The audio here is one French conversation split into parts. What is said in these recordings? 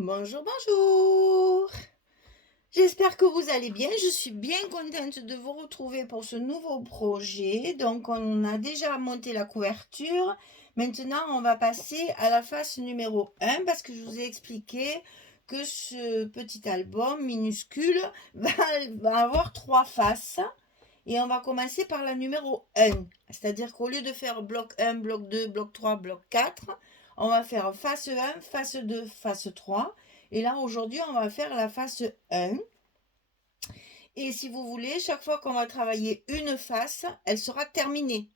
Bonjour, bonjour. J'espère que vous allez bien. Je suis bien contente de vous retrouver pour ce nouveau projet. Donc, on a déjà monté la couverture. Maintenant, on va passer à la face numéro 1 parce que je vous ai expliqué que ce petit album minuscule va avoir 3 faces. Et on va commencer par la numéro 1. C'est-à-dire qu'au lieu de faire bloc 1, bloc 2, bloc 3, bloc 4, on va faire face 1, face 2, face 3. Et là, aujourd'hui, on va faire la face 1. Et si vous voulez, chaque fois qu'on va travailler une face, elle sera terminée.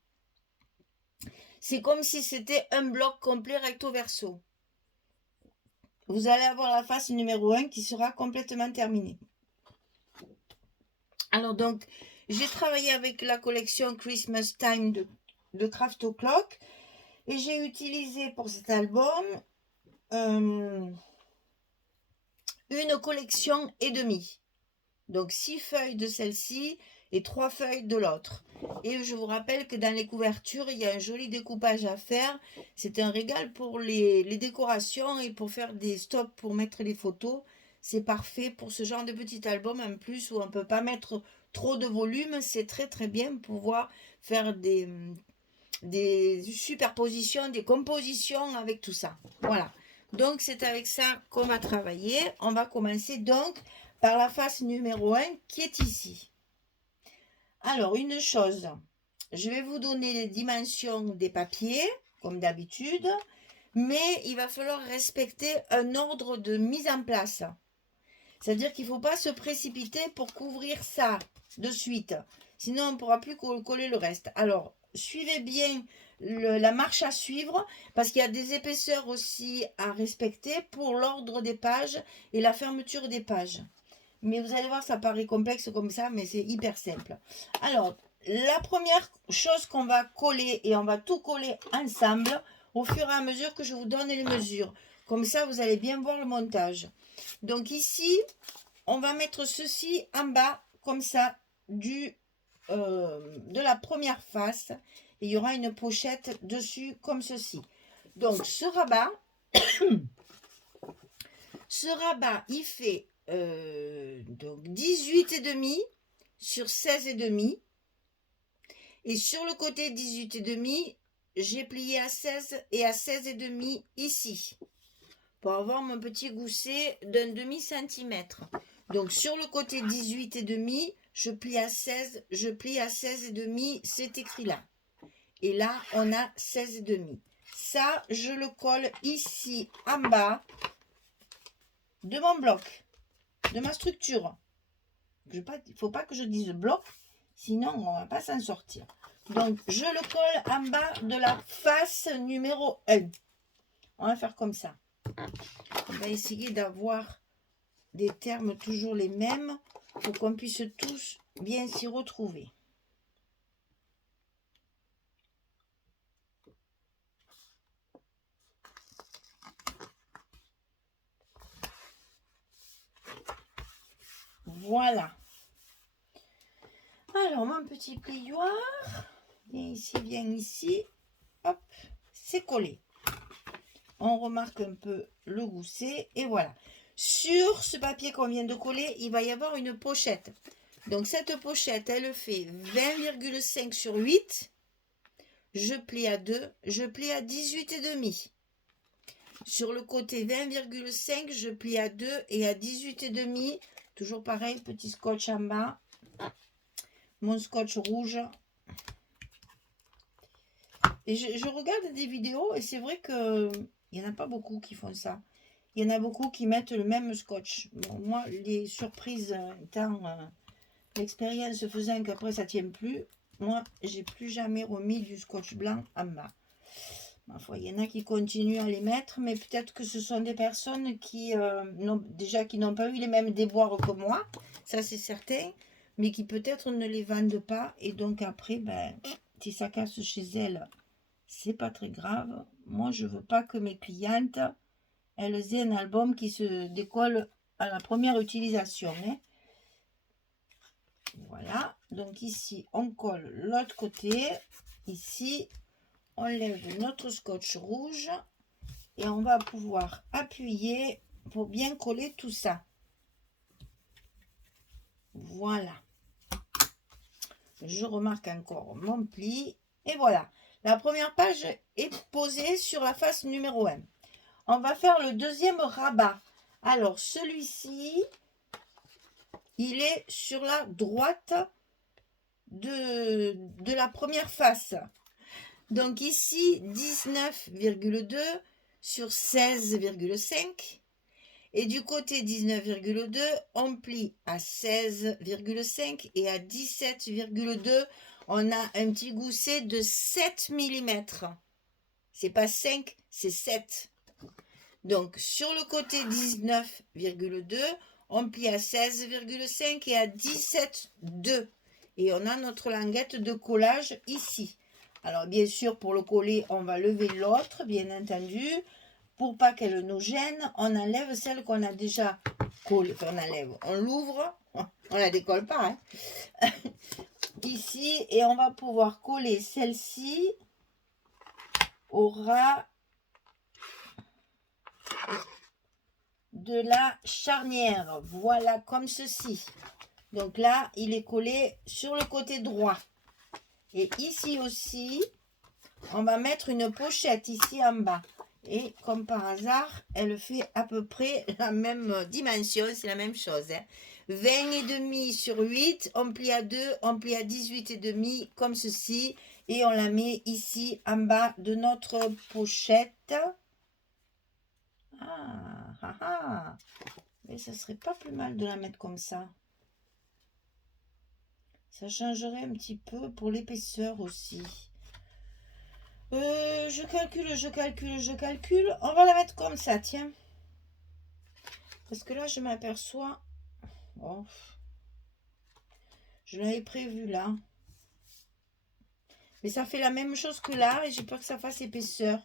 C'est comme si c'était un bloc complet recto verso. Vous allez avoir la face numéro 1 qui sera complètement terminée. Alors donc, j'ai travaillé avec la collection Christmas Time de Craft O'Clock. Et j'ai utilisé pour cet album une collection et demie. Donc 6 feuilles de celle-ci et 3 feuilles de l'autre. Et je vous rappelle que dans les couvertures, il y a un joli découpage à faire. C'est un régal pour les décorations et pour faire des stops pour mettre les photos. C'est parfait pour ce genre de petit album en plus où on ne peut pas mettre trop de volume. C'est très très bien pour pouvoir faire des superpositions, des compositions avec tout ça. Voilà. Donc, c'est avec ça qu'on va travailler. On va commencer donc par la face numéro 1 qui est ici. Alors, une chose, je vais vous donner les dimensions des papiers, comme d'habitude, mais il va falloir respecter un ordre de mise en place. C'est-à-dire qu'il ne faut pas se précipiter pour couvrir ça de suite. Sinon, on ne pourra plus coller le reste. Alors, suivez bien la marche à suivre parce qu'il y a des épaisseurs aussi à respecter pour l'ordre des pages et la fermeture des pages. Mais vous allez voir, ça paraît complexe comme ça, mais c'est hyper simple. Alors, la première chose qu'on va coller, et on va tout coller ensemble au fur et à mesure que je vous donne les mesures. Comme ça, vous allez bien voir le montage. Donc ici, on va mettre ceci en bas, comme ça, de la première face. Et il y aura une pochette dessus, comme ceci. Donc ce rabat, il fait donc 18,5 sur 16,5. Et sur le côté 18,5, j'ai plié à 16 et à 16,5 ici. Pour avoir mon petit gousset d'un demi-centimètre. Donc sur le côté 18,5, je plie à 16, je plie à 16,5, c'est écrit là. Et là, on a 16,5. Ça, je le colle ici en bas de mon bloc, de ma structure. Il ne faut pas que je dise bloc, sinon on ne va pas s'en sortir. Donc, je le colle en bas de la face numéro 1. On va faire comme ça. On va essayer d'avoir des termes toujours les mêmes pour qu'on puisse tous bien s'y retrouver. Voilà. Alors, mon petit plioir, viens ici, hop, c'est collé. On remarque un peu le gousset et voilà. Sur ce papier qu'on vient de coller, il va y avoir une pochette. Donc cette pochette, elle fait 20,5 sur 8. Je plie à 2, je plie à 18,5. Sur le côté 20,5, je plie à 2 et à 18,5. Toujours pareil, petit scotch en bas. Mon scotch rouge. Et je regarde des vidéos et c'est vrai que il n'y en a pas beaucoup qui font ça. Il y en a beaucoup qui mettent le même scotch. Bon, moi, les surprises étant l'expérience faisant qu'après ça ne tient plus, moi, j'ai plus jamais remis du scotch blanc en bas. Ma foi, il y en a qui continuent à les mettre, mais peut-être que ce sont des personnes qui n'ont pas eu les mêmes déboires que moi, ça c'est certain, mais qui peut-être ne les vendent pas, et donc après, si ça casse chez elles, c'est pas très grave. Moi, je veux pas que mes clientes, elles aient un album qui se décolle à la première utilisation. Hein. Voilà, donc ici, on colle l'autre côté, ici, on lève notre scotch rouge et on va pouvoir appuyer pour bien coller tout ça. Voilà. Je remarque encore mon pli. Et voilà. La première page est posée sur la face numéro 1. On va faire le deuxième rabat. Alors, celui-ci, il est sur la droite de la première face. Donc ici, 19,2 sur 16,5. Et du côté 19,2, on plie à 16,5 et à 17,2, on a un petit gousset de 7 mm. C'est pas 5, c'est 7. Donc sur le côté 19,2, on plie à 16,5 et à 17,2. Et on a notre languette de collage ici. Alors bien sûr, pour le coller, on va lever l'autre, bien entendu. Pour pas qu'elle nous gêne, on enlève celle qu'on a déjà collée. Enfin, on enlève, on l'ouvre, on la décolle pas. Hein. Ici, et on va pouvoir coller celle-ci au ras de la charnière. Voilà, comme ceci. Donc là, il est collé sur le côté droit. Et ici aussi, on va mettre une pochette ici en bas. Et comme par hasard, elle fait à peu près la même dimension, c'est la même chose. Hein. 20,5 sur 8, on plie à 2, on plie à 18,5 comme ceci. Et on la met ici en bas de notre pochette. Mais ça serait pas plus mal de la mettre comme ça. Ça changerait un petit peu pour l'épaisseur aussi. Je calcule. On va la mettre comme ça, tiens. Parce que là, je m'aperçois... Oh, je l'avais prévu là. Mais ça fait la même chose que là. Et j'ai peur que ça fasse épaisseur.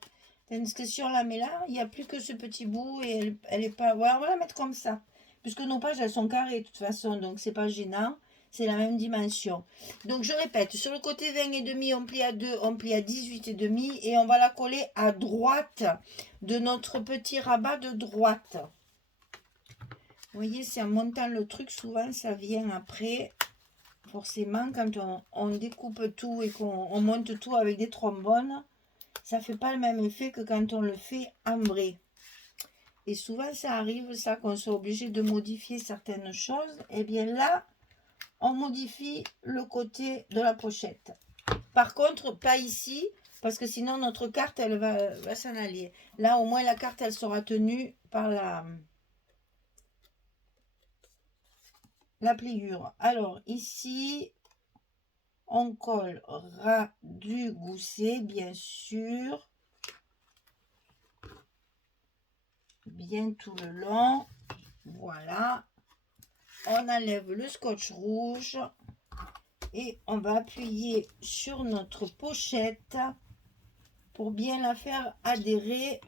Tandis que si on la met là, il n'y a plus que ce petit bout. Et elle est pas... Ouais, on va la mettre comme ça. Puisque nos pages, elles sont carrées de toute façon. Donc, c'est pas gênant. C'est la même dimension. Donc, je répète. Sur le côté 20,5, on plie à 2, on plie à 18,5. Et on va la coller à droite de notre petit rabat de droite. Vous voyez, c'est en montant le truc, souvent, ça vient après. Forcément, quand on découpe tout et qu'on monte tout avec des trombones, ça ne fait pas le même effet que quand on le fait en vrai. Et souvent, ça arrive, ça, qu'on soit obligé de modifier certaines choses. Et bien là, on modifie le côté de la pochette. Par contre, pas ici, parce que sinon, notre carte, elle va s'en aller. Là, au moins, la carte, elle sera tenue par la pliure. Alors, ici, on colle ras du gousset, bien sûr. Bien tout le long. Voilà. On enlève le scotch rouge et on va appuyer sur notre pochette pour bien la faire adhérer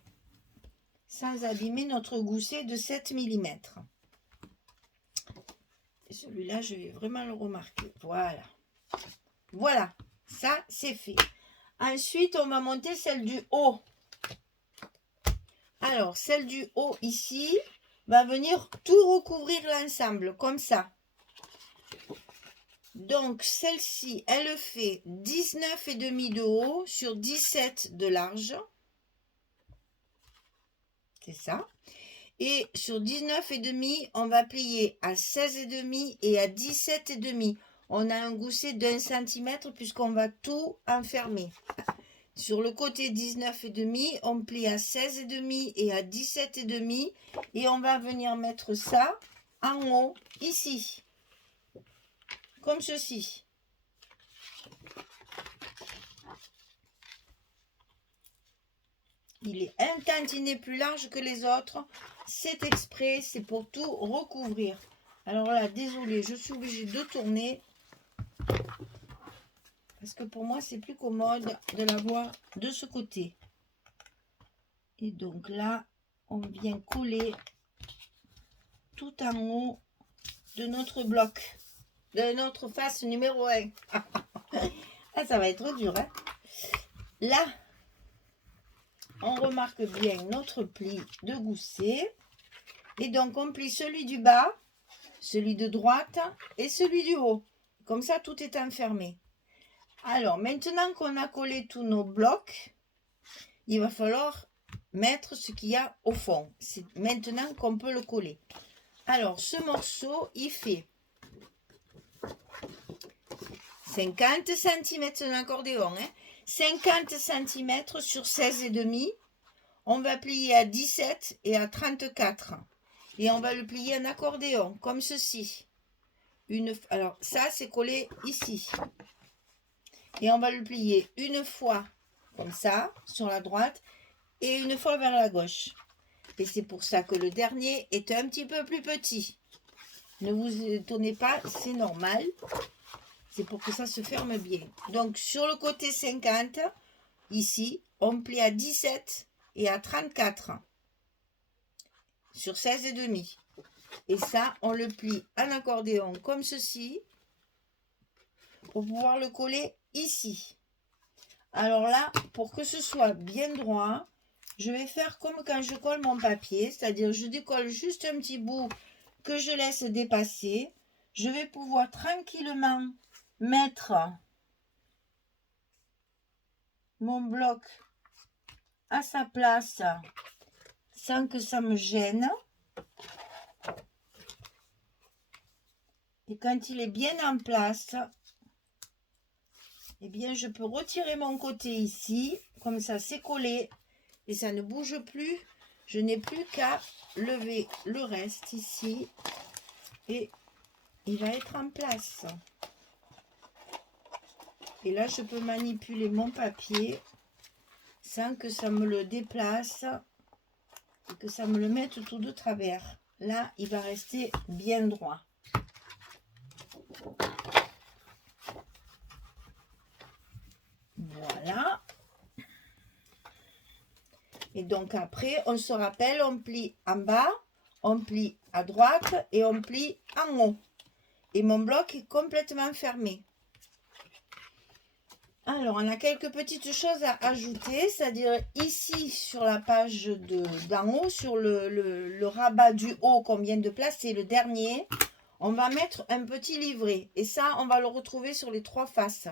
sans abîmer notre gousset de 7 mm. Celui-là, je vais vraiment le remarquer. Voilà. Voilà. Ça, c'est fait. Ensuite, on va monter celle du haut. Alors, celle du haut ici va venir tout recouvrir l'ensemble, comme ça. Donc, celle-ci, elle fait 19,5 de haut sur 17 de large. C'est ça. Et sur 19,5, on va plier à 16,5 et à 17,5. On a un gousset d'1 cm puisqu'on va tout enfermer. Sur le côté 19,5, on plie à 16,5 et à 17,5. Et on va venir mettre ça en haut, ici. Comme ceci. Il est un tantinet plus large que les autres. C'est exprès, c'est pour tout recouvrir. Alors là, désolé, je suis obligée de tourner. Parce que pour moi, c'est plus commode de l'avoir de ce côté. Et donc là, on vient coller tout en haut de notre bloc. De notre face numéro 1. Ah, ça va être dur, hein. Là, on remarque bien notre pli de gousset. Et donc, on plie celui du bas, celui de droite et celui du haut. Comme ça, tout est enfermé. Alors, maintenant qu'on a collé tous nos blocs, il va falloir mettre ce qu'il y a au fond. C'est maintenant qu'on peut le coller. Alors, ce morceau, il fait 50 cm, c'est un accordéon, 50 cm sur 16,5. On va plier à 17 et à 34. Et on va le plier en accordéon, comme ceci. Alors, ça, c'est collé ici. Et on va le plier une fois, comme ça, sur la droite, et une fois vers la gauche. Et c'est pour ça que le dernier est un petit peu plus petit. Ne vous étonnez pas, c'est normal. C'est pour que ça se ferme bien. Donc, sur le côté 50, ici, on plie à 17 et à 34 sur 16,5. Et ça, on le plie en accordéon comme ceci pour pouvoir le coller ici. Alors là, pour que ce soit bien droit, je vais faire comme quand je colle mon papier, c'est-à-dire je décolle juste un petit bout que je laisse dépasser. Je vais pouvoir tranquillement mettre mon bloc à sa place sans que ça me gêne. Et quand il est bien en place, eh bien je peux retirer mon côté ici, comme ça c'est collé et ça ne bouge plus. Je n'ai plus qu'à lever le reste ici et il va être en place. Et là je peux manipuler mon papier sans que ça me le déplace et que ça me le mette tout de travers. Là il va rester bien droit. Voilà. Et donc après, on se rappelle, on plie en bas, on plie à droite et on plie en haut. Et mon bloc est complètement fermé. Alors, on a quelques petites choses à ajouter, c'est-à-dire ici sur la page d'en haut, sur le rabat du haut qu'on vient de placer, le dernier, on va mettre un petit livret. Et ça, on va le retrouver sur les 3 faces.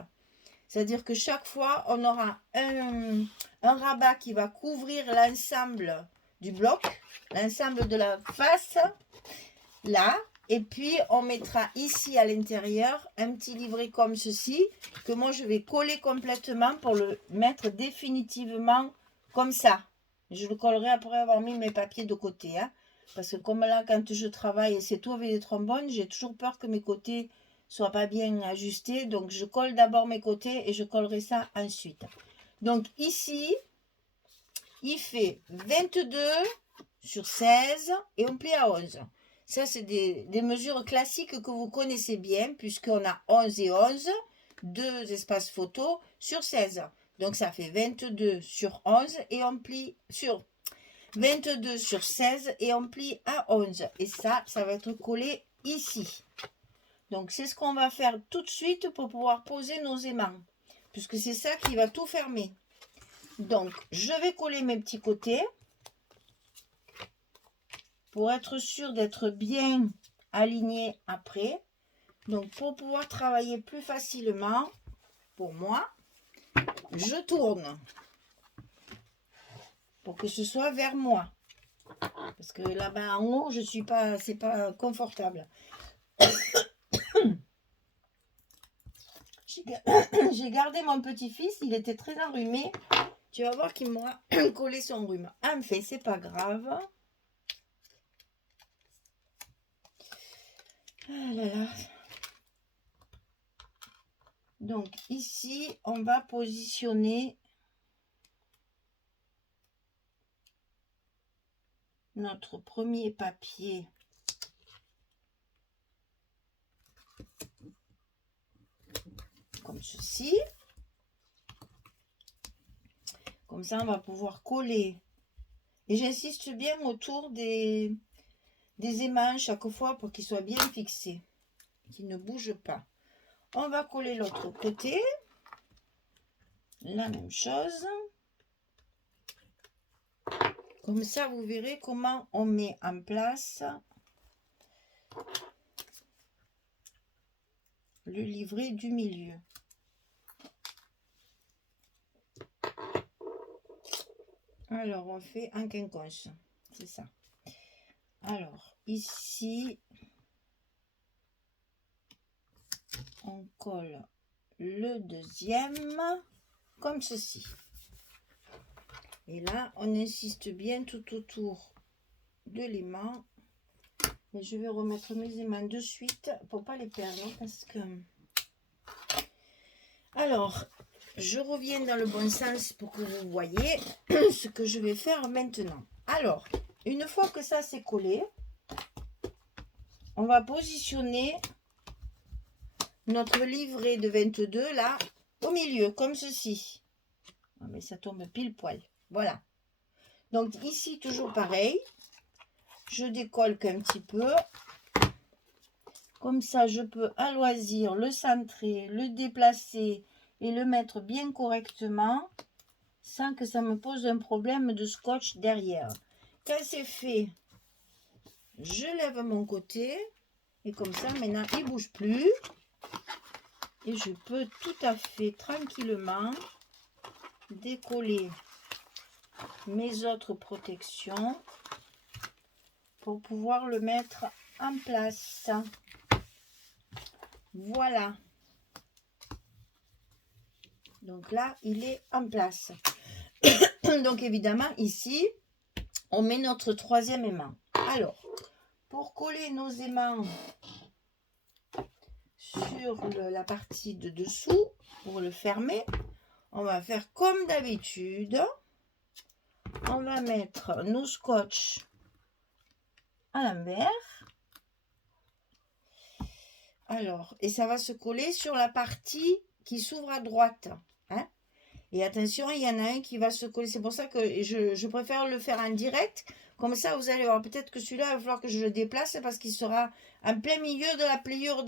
C'est-à-dire que chaque fois, on aura un rabat qui va couvrir l'ensemble du bloc, l'ensemble de la face, là. Et puis, on mettra ici à l'intérieur un petit livret comme ceci, que moi, je vais coller complètement pour le mettre définitivement comme ça. Je le collerai après avoir mis mes papiers de côté. Parce que comme là, quand je travaille, et c'est tout avec des trombones, j'ai toujours peur que mes côtés soient pas bien ajustés. Donc, je colle d'abord mes côtés et je collerai ça ensuite. Donc, ici, il fait 22 sur 16 et on plie à 11. Ça, c'est des mesures classiques que vous connaissez bien, puisqu'on a 11 et 11, 2 espaces photo sur 16. Donc, ça fait 22 sur 11 et on plie sur 22 sur 16 et on plie à 11. Et ça va être collé ici. Donc, c'est ce qu'on va faire tout de suite pour pouvoir poser nos aimants, puisque c'est ça qui va tout fermer. Donc, je vais coller mes petits côtés pour être sûr d'être bien aligné après. Donc, pour pouvoir travailler plus facilement, pour moi, je tourne pour que ce soit vers moi. Parce que là-bas en haut, je suis pas, c'est pas confortable. J'ai gardé mon petit-fils, il était très enrhumé. Tu vas voir qu'il m'aura collé son rhume. Enfin, c'est pas grave. Ah là là. Donc ici, on va positionner notre premier papier. Comme ceci. Comme ça, on va pouvoir coller. Et j'insiste bien autour des aimants chaque fois pour qu'ils soient bien fixés, qu'ils ne bougent pas. On va coller l'autre côté. La même chose. Comme ça, vous verrez comment on met en place le livret du milieu. Alors, on fait un quinconce, c'est ça. Alors, ici, on colle le deuxième comme ceci. Et là, on insiste bien tout autour de l'aimant. Et je vais remettre mes aimants de suite pour pas les perdre parce que... Alors, je reviens dans le bon sens pour que vous voyez ce que je vais faire maintenant. Alors, une fois que ça c'est collé, on va positionner notre livret de 22 là au milieu, comme ceci. Ah, mais ça tombe pile poil. Voilà. Donc ici, toujours pareil. Je décolle qu'un petit peu. Comme ça, je peux à loisir le centrer, le déplacer et le mettre bien correctement sans que ça me pose un problème de scotch derrière. Quand c'est fait, je lève mon côté et comme ça, maintenant, il ne bouge plus. Et je peux tout à fait tranquillement décoller mes autres protections pour pouvoir le mettre en place. Voilà. Donc là, il est en place. Donc évidemment, ici, on met notre troisième aimant. Alors, pour coller nos aimants sur la partie de dessous, pour le fermer, on va faire comme d'habitude. On va mettre nos scotch à l'envers. Alors, et ça va se coller sur la partie qui s'ouvre à droite. Hein? Et attention, il y en a un qui va se coller. C'est pour ça que je préfère le faire en direct. Comme ça, vous allez voir. Peut-être que celui-là, il va falloir que je le déplace parce qu'il sera en plein milieu de la pliure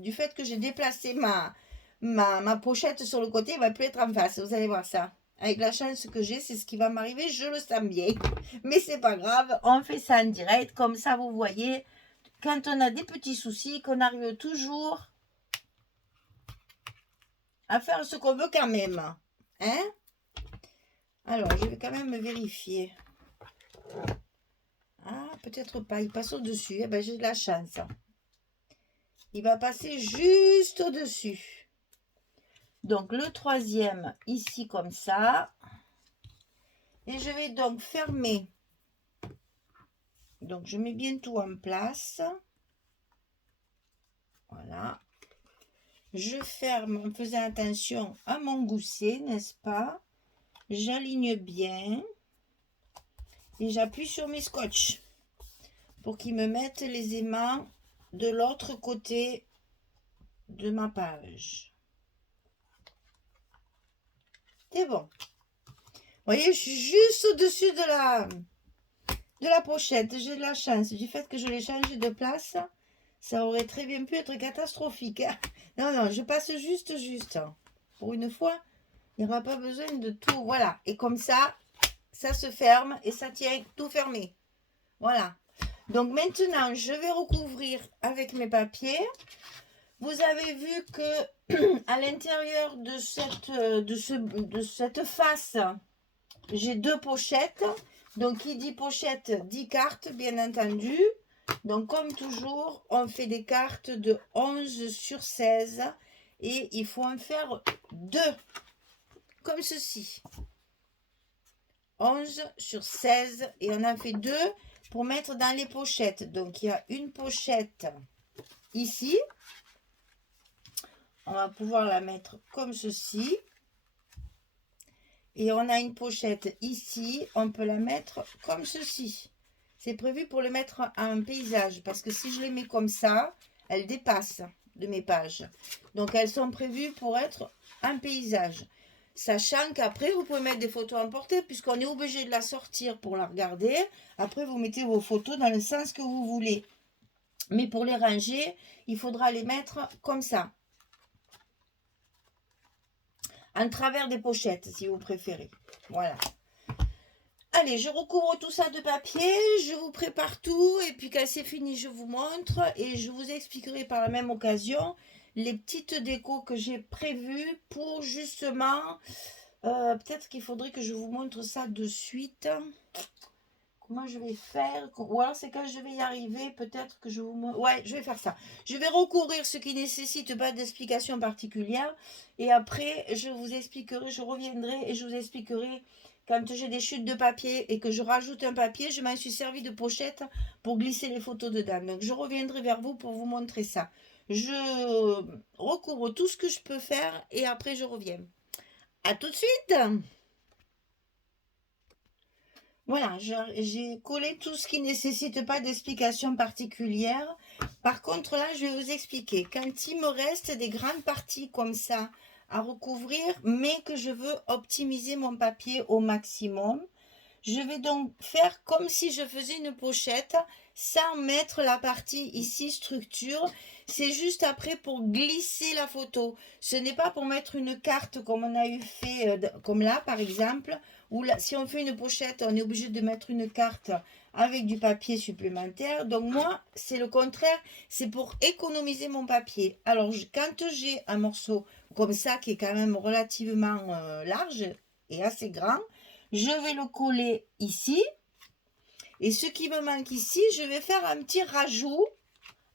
du fait que j'ai déplacé ma pochette sur le côté. Il ne va plus être en face. Vous allez voir ça. Avec la chance que j'ai, c'est ce qui va m'arriver. Je le sens bien. Mais c'est pas grave. On fait ça en direct. Comme ça, vous voyez, quand on a des petits soucis, qu'on arrive toujours à faire ce qu'on veut quand même. Hein? Alors, je vais quand même vérifier. Ah, peut-être pas. Il passe au-dessus. Eh ben, j'ai de la chance. Il va passer juste au-dessus. Donc, le troisième, ici, comme ça. Et je vais donc fermer. Donc, je mets bien tout en place. Voilà. Je ferme en faisant attention à mon gousset, n'est-ce pas? J'aligne bien. Et j'appuie sur mes scotch pour qu'ils me mettent les aimants de l'autre côté de ma page. C'est bon. Vous voyez, je suis juste au-dessus de la pochette. J'ai de la chance. Du fait que je l'ai changé de place, ça aurait très bien pu être catastrophique. Non, non, je passe juste. Pour une fois, il n'y aura pas besoin de tout. Voilà. Et comme ça se ferme et ça tient tout fermé. Voilà. Donc maintenant, je vais recouvrir avec mes papiers. Vous avez vu que à l'intérieur de cette face, j'ai deux pochettes. Donc, qui dit pochette, dit carte, bien entendu. Donc, comme toujours, on fait des cartes de 11 sur 16. Et il faut en faire deux, comme ceci. 11 sur 16. Et on en fait deux pour mettre dans les pochettes. Donc, il y a une pochette ici. On va pouvoir la mettre comme ceci. Et on a une pochette ici. On peut la mettre comme ceci. C'est prévu pour le mettre en paysage. Parce que si je les mets comme ça, elles dépassent de mes pages. Donc, elles sont prévues pour être en paysage. Sachant qu'après, vous pouvez mettre des photos en portrait puisqu'on est obligé de la sortir pour la regarder. Après, vous mettez vos photos dans le sens que vous voulez. Mais pour les ranger, il faudra les mettre comme ça. En travers des pochettes, si vous préférez. Voilà. Allez, je recouvre tout ça de papier, je vous prépare tout et puis quand c'est fini, je vous montre et je vous expliquerai par la même occasion les petites décos que j'ai prévues pour justement, peut-être qu'il faudrait que je vous montre ça de suite. Comment je vais faire? Ou alors c'est quand je vais y arriver, peut-être que je vous montre. Ouais, je vais faire ça. Je vais recouvrir ce qui nécessite pas d'explication particulière et après je vous expliquerai, je reviendrai et je vous expliquerai quand j'ai des chutes de papier et que je rajoute un papier, je m'en suis servi de pochette pour glisser les photos dedans. Donc je reviendrai vers vous pour vous montrer ça. Je recouvre tout ce que je peux faire et après je reviens. À tout de suite! Voilà, j'ai collé tout ce qui ne nécessite pas d'explication particulière. Par contre, là, je vais vous expliquer. Quand il me reste des grandes parties comme ça à recouvrir, mais que je veux optimiser mon papier au maximum, je vais donc faire comme si je faisais une pochette sans mettre la partie ici structure. C'est juste après pour glisser la photo. Ce n'est pas pour mettre une carte comme on a eu fait, comme là par exemple, où là, si on fait une pochette, on est obligé de mettre une carte avec du papier supplémentaire. Donc moi, c'est le contraire, c'est pour économiser mon papier. Alors quand j'ai un morceau comme ça qui est quand même relativement large et assez grand, je vais le coller ici. Et ce qui me manque ici, je vais faire un petit rajout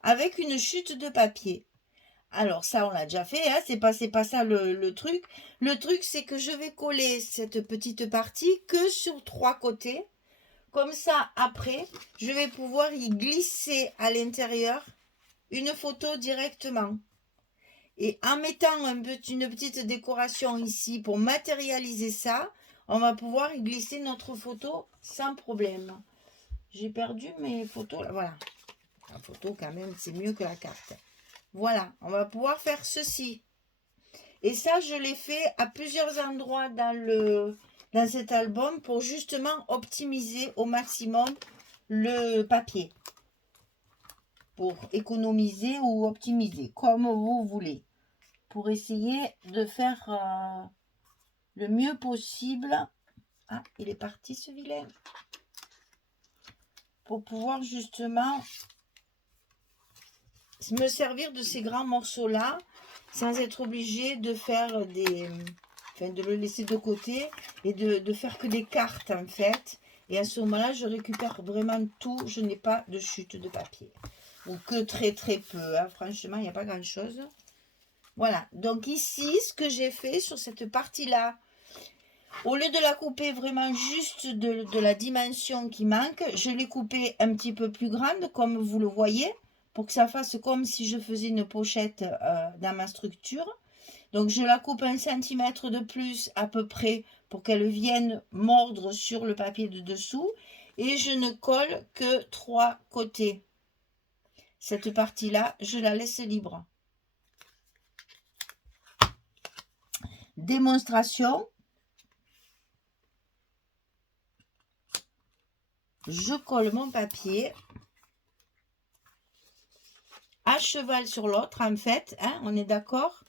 avec une chute de papier. Alors ça, on l'a déjà fait, hein, c'est pas ça le truc. Le truc, c'est que je vais coller cette petite partie que sur 3 côtés. Comme ça, après, je vais pouvoir y glisser à l'intérieur une photo directement. Et en mettant une petite décoration ici pour matérialiser ça, on va pouvoir y glisser notre photo sans problème. J'ai perdu mes photos là, voilà. La photo quand même, c'est mieux que la carte. Voilà, on va pouvoir faire ceci. Et ça, je l'ai fait à plusieurs endroits dans cet album pour justement optimiser au maximum le papier. Pour économiser ou optimiser, comme vous voulez. Pour essayer de faire le mieux possible. Ah, il est parti ce vilain. Pour pouvoir justement me servir de ces grands morceaux-là sans être obligé de faire de le laisser de côté et de faire que des cartes en fait. Et à ce moment-là, je récupère vraiment tout. Je n'ai pas de chute de papier. Ou que très très peu. Hein. Franchement, il n'y a pas grand-chose. Voilà. Donc ici, ce que j'ai fait sur cette partie-là, au lieu de la couper vraiment juste de la dimension qui manque, je l'ai coupée un petit peu plus grande, comme vous le voyez, pour que ça fasse comme si je faisais une pochette dans ma structure. Donc je la coupe 1 cm de plus à peu près pour qu'elle vienne mordre sur le papier de dessous. Et je ne colle que 3 côtés. Cette partie-là, je la laisse libre. Démonstration. Je colle mon papier à cheval sur l'autre en fait, hein, on est d'accord?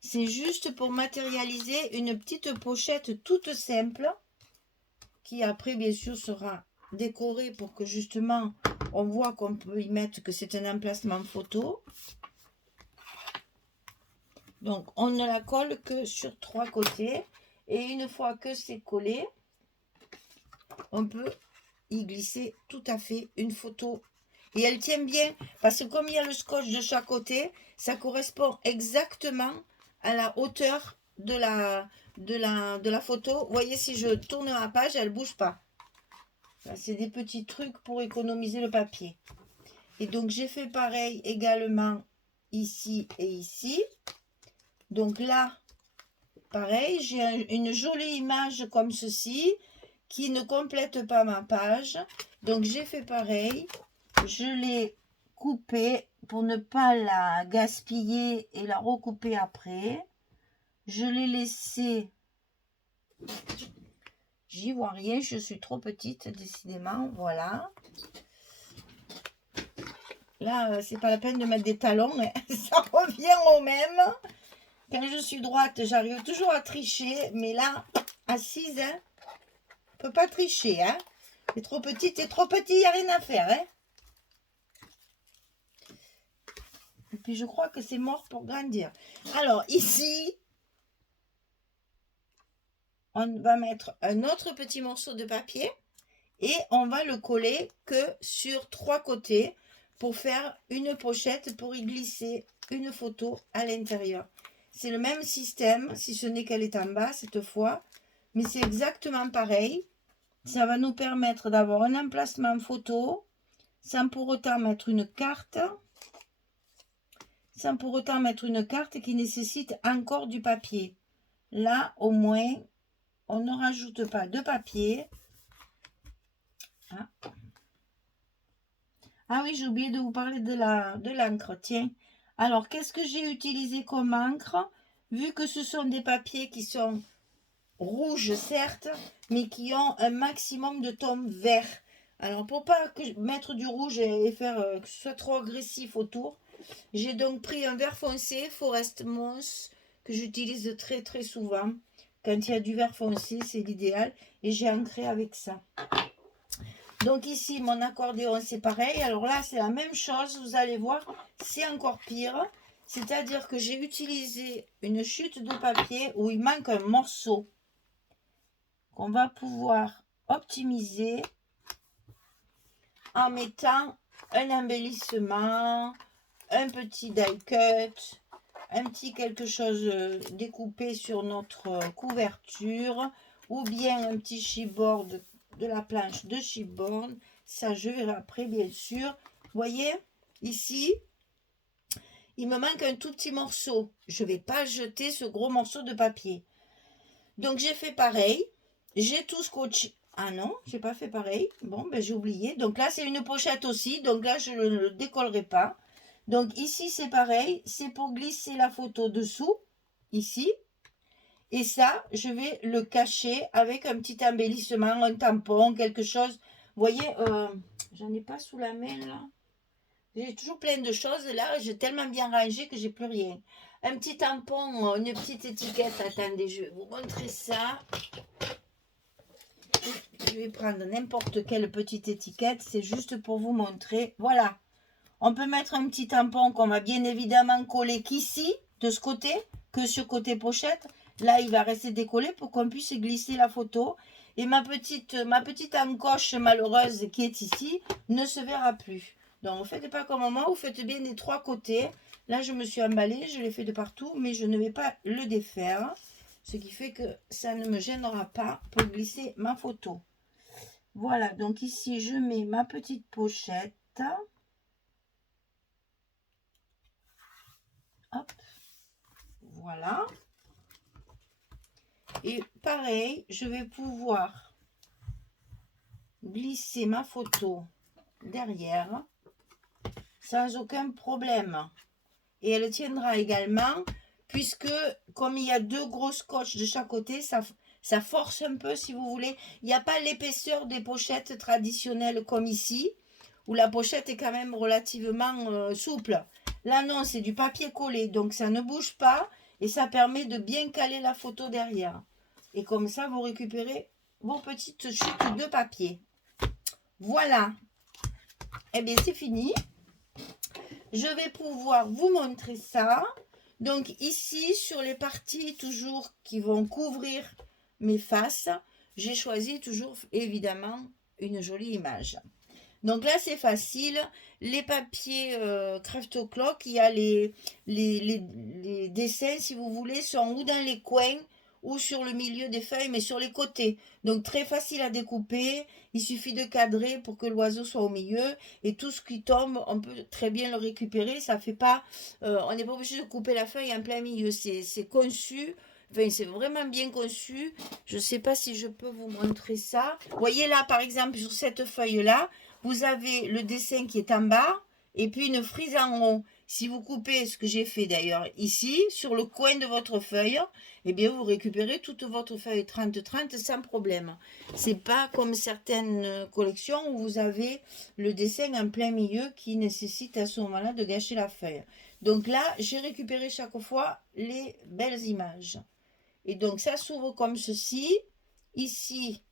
C'est juste pour matérialiser une petite pochette toute simple qui après bien sûr sera décorée pour que justement on voit qu'on peut y mettre que c'est un emplacement photo. Donc on ne la colle que sur 3 côtés et une fois que c'est collé, on peut y glisser tout à fait une photo. Et elle tient bien parce que comme il y a le scotch de chaque côté, ça correspond exactement à la hauteur de la photo. Vous voyez, si je tourne ma page, elle ne bouge pas. C'est des petits trucs pour économiser le papier. Et donc j'ai fait pareil également ici et ici. Donc là, pareil, j'ai une jolie image comme ceci qui ne complète pas ma page. Donc j'ai fait pareil. Je l'ai coupée pour ne pas la gaspiller et la recouper après. Je l'ai laissée. J'y vois rien, je suis trop petite décidément. Voilà. Là, c'est pas la peine de mettre des talons, mais ça revient au même. Quand je suis droite, j'arrive toujours à tricher, mais là, assise, hein, On peut pas tricher, hein. C'est trop petit, t'es trop petit, il n'y a rien à faire, hein. Et puis je crois que c'est mort pour grandir. Alors ici, on va mettre un autre petit morceau de papier et on va le coller que sur 3 côtés pour faire une pochette pour y glisser une photo à l'intérieur. C'est le même système, si ce n'est qu'elle est en bas cette fois, mais c'est exactement pareil. Ça va nous permettre d'avoir un emplacement photo sans pour autant mettre une carte. Sans pour autant mettre une carte qui nécessite encore du papier. Là, au moins, on ne rajoute pas de papier. Ah, ah oui, j'ai oublié de vous parler de l'encre. Tiens, alors, qu'est-ce que j'ai utilisé comme encre? Vu que ce sont des papiers qui sont rouges, certes, mais qui ont un maximum de tons verts. Alors, pour pas mettre du rouge et faire que ce soit trop agressif autour, j'ai donc pris un vert foncé, Forest Moss, que j'utilise très très souvent. Quand il y a du vert foncé, c'est l'idéal. Et j'ai ancré avec ça. Donc ici, mon accordéon, c'est pareil. Alors là, c'est la même chose. Vous allez voir, c'est encore pire. C'est-à-dire que j'ai utilisé une chute de papier où il manque un morceau qu'on va pouvoir optimiser en mettant un embellissement, un petit die cut, un petit quelque chose découpé sur notre couverture, ou bien un petit chipboard de la planche de chipboard. Ça, je verrai après, bien sûr. Vous voyez, ici, il me manque un tout petit morceau. Je ne vais pas jeter ce gros morceau de papier. Donc, j'ai fait pareil. J'ai tout scotché. Ah non, j'ai pas fait pareil. Bon, ben j'ai oublié. Donc là, c'est une pochette aussi. Donc là, je ne le décollerai pas. Donc ici, c'est pareil. C'est pour glisser la photo dessous. Ici. Et ça, je vais le cacher avec un petit embellissement, un tampon, quelque chose. Vous voyez, j'en ai pas sous la main là. J'ai toujours plein de choses là. J'ai tellement bien rangé que j'ai plus rien. Un petit tampon, une petite étiquette. Attendez, je vais vous montrer ça. Je vais prendre n'importe quelle petite étiquette. C'est juste pour vous montrer. Voilà. On peut mettre un petit tampon qu'on va bien évidemment coller qu'ici, de ce côté, que sur côté pochette. Là, il va rester décollé pour qu'on puisse glisser la photo. Et ma petite encoche malheureuse qui est ici ne se verra plus. Donc, ne faites pas comme moi, vous faites bien des 3 côtés. Là, je me suis emballée, je l'ai fait de partout, mais je ne vais pas le défaire. Ce qui fait que ça ne me gênera pas pour glisser ma photo. Voilà, donc ici, je mets ma petite pochette. Hop, voilà. Et pareil, je vais pouvoir glisser ma photo derrière sans aucun problème. Et elle tiendra également, puisque comme il y a 2 gros scotch de chaque côté, ça force un peu si vous voulez. Il n'y a pas l'épaisseur des pochettes traditionnelles comme ici, où la pochette est quand même relativement souple. Là non, c'est du papier collé, donc ça ne bouge pas et ça permet de bien caler la photo derrière. Et comme ça, vous récupérez vos petites chutes de papier. Voilà. Eh bien, c'est fini. Je vais pouvoir vous montrer ça. Donc ici, sur les parties toujours qui vont couvrir mes faces, j'ai choisi toujours évidemment une jolie image. Donc là, c'est facile. Les papiers Craft Clock, il y a les dessins, si vous voulez, sont ou dans les coins ou sur le milieu des feuilles, mais sur les côtés. Donc très facile à découper. Il suffit de cadrer pour que l'oiseau soit au milieu. Et tout ce qui tombe, on peut très bien le récupérer. Ça fait pas, on n'est pas obligé de couper la feuille en plein milieu. C'est conçu. Enfin, c'est vraiment bien conçu. Je ne sais pas si je peux vous montrer ça. Vous voyez là, par exemple, sur cette feuille-là, vous avez le dessin qui est en bas et puis une frise en haut. Si vous coupez, ce que j'ai fait d'ailleurs ici, sur le coin de votre feuille, eh bien vous récupérez toute votre feuille 30-30 sans problème. C'est pas comme certaines collections où vous avez le dessin en plein milieu qui nécessite à ce moment-là de gâcher la feuille. Donc là, j'ai récupéré chaque fois les belles images. Et donc ça s'ouvre comme ceci. Ici,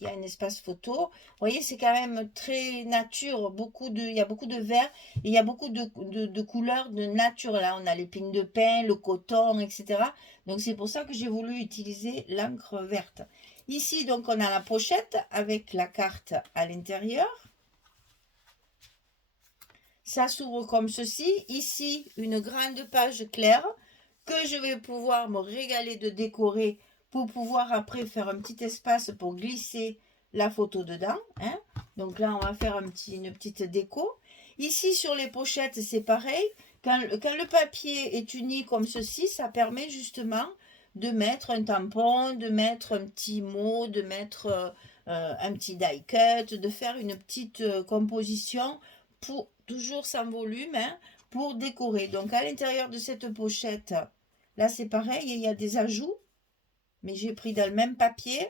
il y a un espace photo. Vous voyez, c'est quand même très nature, il y a beaucoup de vert, et il y a beaucoup de couleurs de nature. Là, on a les pignes de pin, le coton, etc. Donc, c'est pour ça que j'ai voulu utiliser l'encre verte. Ici, donc, on a la pochette avec la carte à l'intérieur. Ça s'ouvre comme ceci. Ici, une grande page claire que je vais pouvoir me régaler de décorer pour pouvoir après faire un petit espace pour glisser la photo dedans. Hein. Donc là, on va faire une petite déco. Ici, sur les pochettes, c'est pareil. Quand le papier est uni comme ceci, ça permet justement de mettre un tampon, de mettre un petit mot, de mettre un petit die cut, de faire une petite composition pour toujours sans volume, hein, pour décorer. Donc à l'intérieur de cette pochette, là c'est pareil, il y a des ajouts, mais j'ai pris dans le même papier,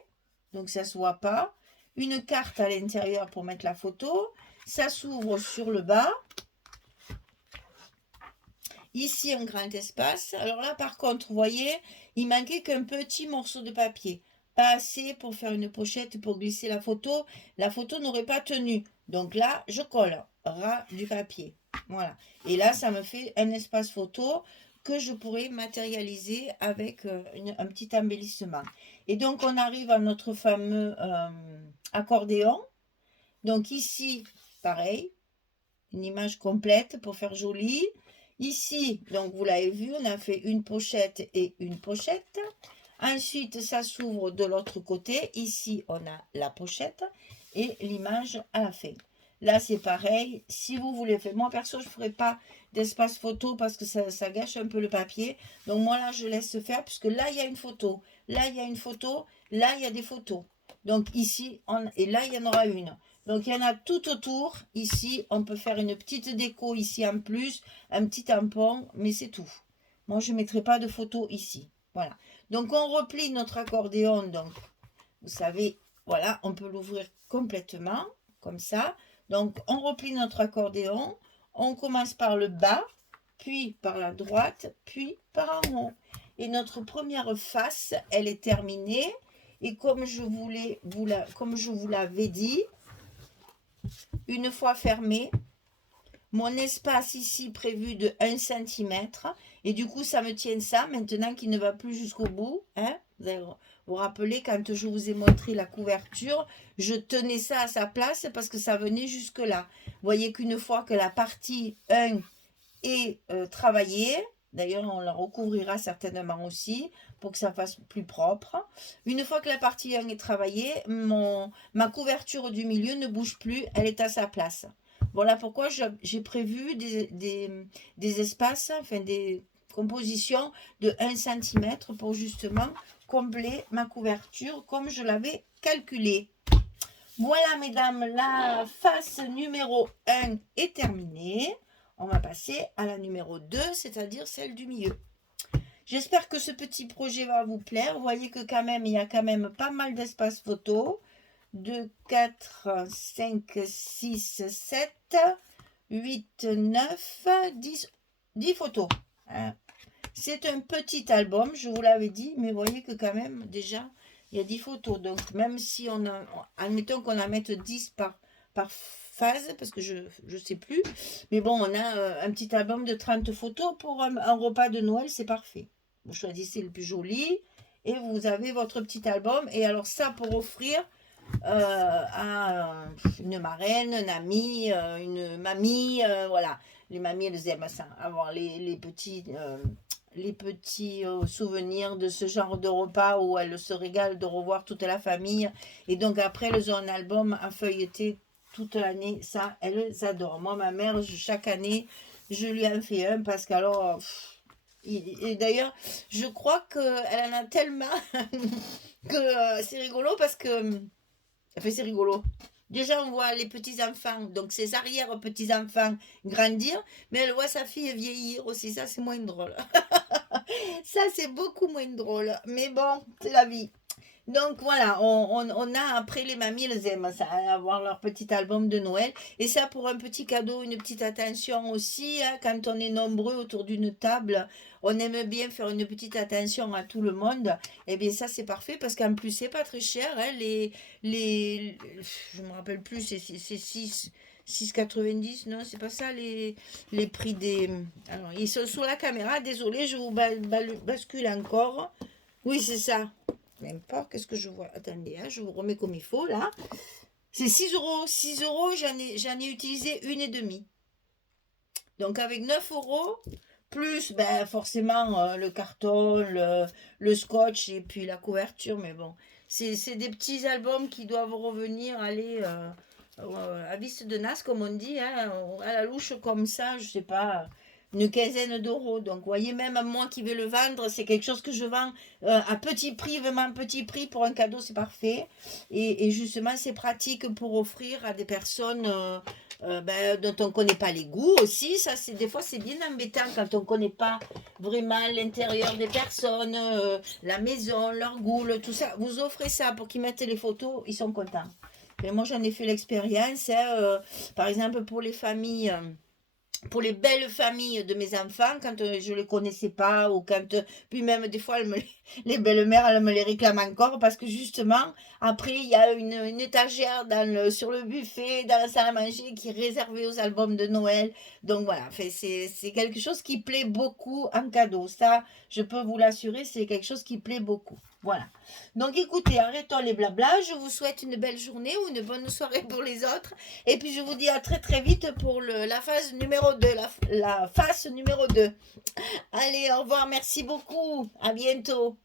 donc ça ne se voit pas. Une carte à l'intérieur pour mettre la photo. Ça s'ouvre sur le bas. Ici, un grand espace. Alors là, par contre, vous voyez, il manquait qu'un petit morceau de papier. Pas assez pour faire une pochette pour glisser la photo. La photo n'aurait pas tenu. Donc là, je colle ras du papier. Voilà. Et là, ça me fait un espace photo que je pourrais matérialiser avec un petit embellissement. Et donc, on arrive à notre fameux accordéon. Donc ici, pareil, une image complète pour faire joli. Ici, donc vous l'avez vu, on a fait une pochette et une pochette. Ensuite, ça s'ouvre de l'autre côté. Ici, on a la pochette et l'image à la fin. Là, c'est pareil. Si vous voulez faire, moi perso, je ne ferai pas d'espace photo parce que ça gâche un peu le papier. Donc moi, là, je laisse faire puisque là, il y a une photo. Là, il y a une photo. Là, il y a des photos. Donc ici, et là, il y en aura une. Donc, il y en a tout autour. Ici, on peut faire une petite déco ici en plus, un petit tampon, mais c'est tout. Moi, je ne mettrai pas de photo ici. Voilà. Donc, on replie notre accordéon. Donc, vous savez, voilà, on peut l'ouvrir complètement, comme ça. Donc, on replie notre accordéon. On commence par le bas, puis par la droite, puis par en haut. Et notre première face, elle est terminée. Et comme je vous l'avais dit, une fois fermé, mon espace ici prévu de 1 cm, et du coup ça me tient ça maintenant qui ne va plus jusqu'au bout, hein. Vous allez vous rappeler quand je vous ai montré la couverture, je tenais ça à sa place parce que ça venait jusque là. Vous voyez qu'une fois que la partie 1 est travaillée, d'ailleurs on la recouvrira certainement aussi pour que ça fasse plus propre. Une fois que la partie 1 est travaillée, ma couverture du milieu ne bouge plus, elle est à sa place. Voilà pourquoi j'ai prévu des espaces, enfin des compositions de 1 cm pour justement combler ma couverture comme je l'avais calculé. Voilà mesdames, la face numéro 1 est terminée. On va passer à la numéro 2, c'est-à-dire celle du milieu. J'espère que ce petit projet va vous plaire. Vous voyez que quand même, il y a quand même pas mal d'espace photo. 2, 4, 5, 6, 7, 8, 9, 10 photos. C'est un petit album, je vous l'avais dit, mais vous voyez que quand même, déjà, il y a 10 photos. Donc, même si admettons qu'on en mette 10 par phase, parce que je ne sais plus. Mais bon, on a un petit album de 30 photos pour un repas de Noël, c'est parfait. Vous choisissez le plus joli et vous avez votre petit album. Et alors ça, pour offrir à une marraine, un ami, une mamie, voilà. Les mamies, elles aiment ça, avoir les petits souvenirs de ce genre de repas où elles se régalent de revoir toute la famille. Et donc après, elles ont un album à feuilleter toute l'année. Ça, elles adorent. Moi, ma mère, chaque année, je lui en fais un parce qu'alors... Et d'ailleurs, je crois qu'elle en a tellement que c'est rigolo parce que... Enfin, c'est rigolo. Déjà, on voit les petits-enfants, donc ses arrière-petits-enfants grandir, mais elle voit sa fille vieillir aussi. Ça, c'est moins drôle. Ça, c'est beaucoup moins drôle. Mais bon, c'est la vie. Donc voilà, on a après les mamies, elles aiment ça, avoir leur petit album de Noël. Et ça pour un petit cadeau, une petite attention aussi, hein, quand on est nombreux autour d'une table, on aime bien faire une petite attention à tout le monde. Et bien ça c'est parfait parce qu'en plus c'est pas très cher, hein, je me rappelle plus, c'est 6,90, non, c'est pas ça les prix des... Alors, ils sont sous la caméra, désolé, je vous bascule encore. Oui, c'est ça. N'importe, qu'est-ce que je vois? Attendez, hein, je vous remets comme il faut là. C'est 6 euros. 6 euros, j'en ai utilisé une et demie. Donc avec 9 euros, plus ben, forcément le carton, le scotch et puis la couverture. Mais bon, c'est des petits albums qui doivent revenir, aller à viste de nas, comme on dit, hein, à la louche comme ça, je sais pas, une quinzaine d'euros. Donc, vous voyez, même à moi qui vais le vendre, c'est quelque chose que je vends à petit prix, vraiment à petit prix. Pour un cadeau, c'est parfait. Et justement, c'est pratique pour offrir à des personnes ben, dont on ne connaît pas les goûts aussi. Ça, c'est des fois, c'est bien embêtant quand on ne connaît pas vraiment l'intérieur des personnes, la maison, leur goût, tout ça. Vous offrez ça pour qu'ils mettent les photos, ils sont contents. Et moi, j'en ai fait l'expérience, hein, par exemple, pour les familles, pour les belles familles de mes enfants, quand je ne les connaissais pas, ou quand, puis même des fois, les belles-mères, elles me les réclament encore, parce que justement, après, il y a une étagère sur le buffet, dans la salle à manger, qui est réservée aux albums de Noël. Donc voilà, c'est quelque chose qui plaît beaucoup en cadeau. Ça, je peux vous l'assurer, c'est quelque chose qui plaît beaucoup. Voilà. Donc écoutez, arrêtons les blablas. Je vous souhaite une belle journée ou une bonne soirée pour les autres. Et puis je vous dis à très très vite pour la phase numéro 2, la phase numéro 2. Allez, au revoir, merci beaucoup. À bientôt.